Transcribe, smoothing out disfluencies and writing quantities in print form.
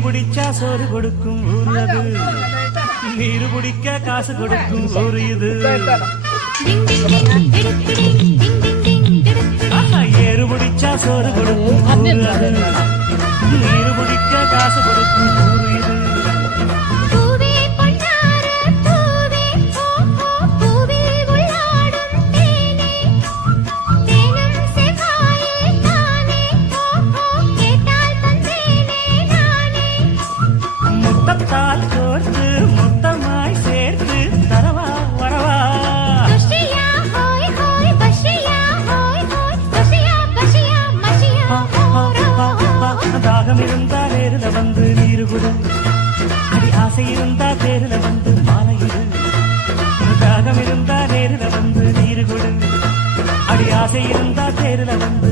நீர் பிடிச்சா சோறு கொடுக்கும் ஊர் அது, நீர் பிடிக்க காசு கொடுக்கும் ஊர் இது. ஏறு பிடிச்சா சோறு கொடுக்கும் ஊர் அது, நீர் பிடிக்க காசு கொடுக்கும் ஊர் இது. முத்தத்தால் கோர்த்து மொத்தமாய் சேர்த்து தரவா வரவா. தாகம் இருந்தா நேரில் வந்து நீரு குடு, அடி ஆசை இருந்தா தேரில் வந்து மாலையிடு. தாகம் இருந்தா நேரில் வந்து நீரு குடு, அடி ஆசை இருந்தா தேரில் வந்து